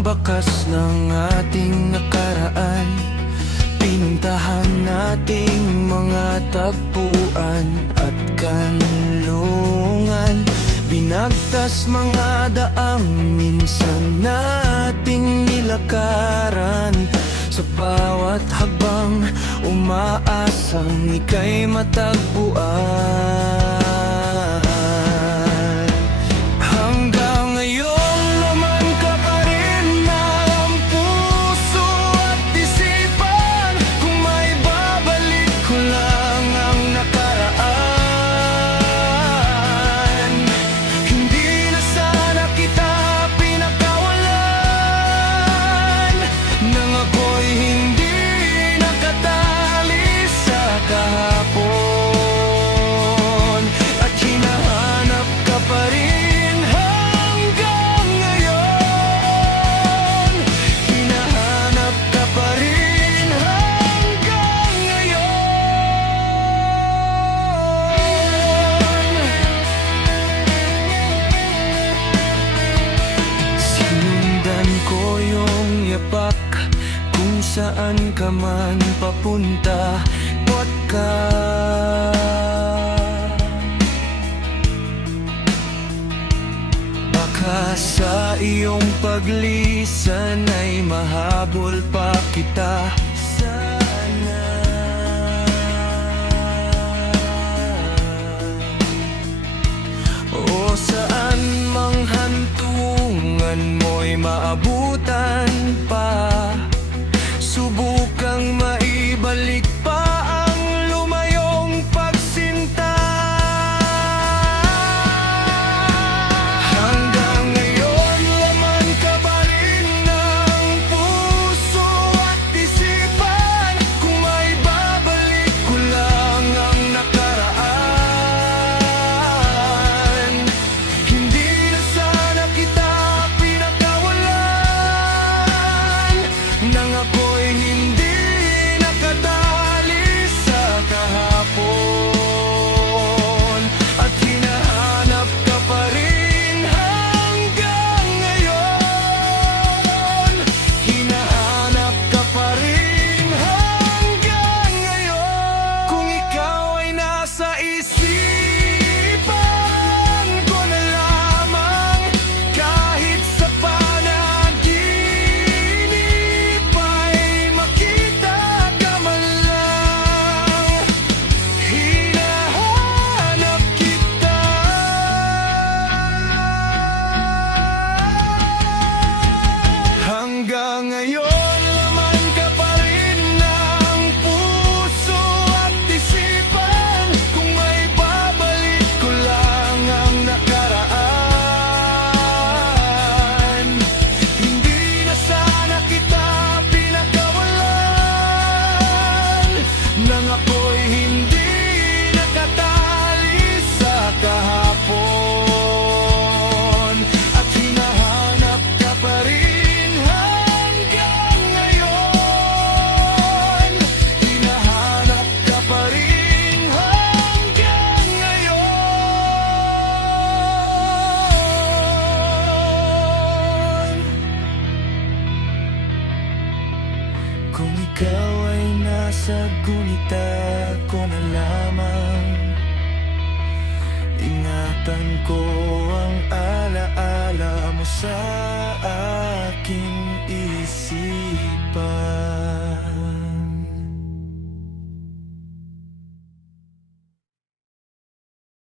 bakas ng ating nakaraan, pinuntahan nating mga tagpuan at kanlungan. Binagtas mga daang minsan nating nilakaran. Sa bawat habang umaasang ika'y matagpuan. Hanggang ngayon naman ka pa rin ng puso at isipan. Kung may babalik ko lang ang nakaraan, hindi na sana kita pinakawalan. Nang ako'y hindi nakatali sa kahapon, at hinahanap ka pa rin hanggang ngayon. Hinahanap ka pa rin hanggang ngayon. Sinundan ko yung yapak kung saan ka man papunta. Buat ka, baka sa iyong paglisan ay mahabol pa kita. Sana o saan mang hantungan mo'y maabutan pa. Subukang maibalik pa ang lumayong pagsinta. Hanggang ngayon laman ka pa rin ng puso at isipan. Kung may babalik ko lang ang nakaraan, hindi na sana kita pinakawalan. Nang ako'y hindi nakatali sa kahapon, at hinahanap ka pa rin hanggang ngayon. Hinahanap ka pa rin hanggang ngayon. Kung ikaw ay nasa isipan ko na lamang, kahit sa panaginip ay makita ka man lang, hinahanap kita. Hanggang ngayon laman ka pa rin ng puso at isipan. Kung may babalik ko lang ang nakaraan, hindi na sana kita pinakawalan. Nang ako'y hindi nakatali sa kahapon, at hinahanap ka pa rin hanggang ngayon. Hinahanap ka pa rin hanggang ngayon. Kung ikaw ay nasa gunita ko na lamang, ingatan ko ang alaala mo sa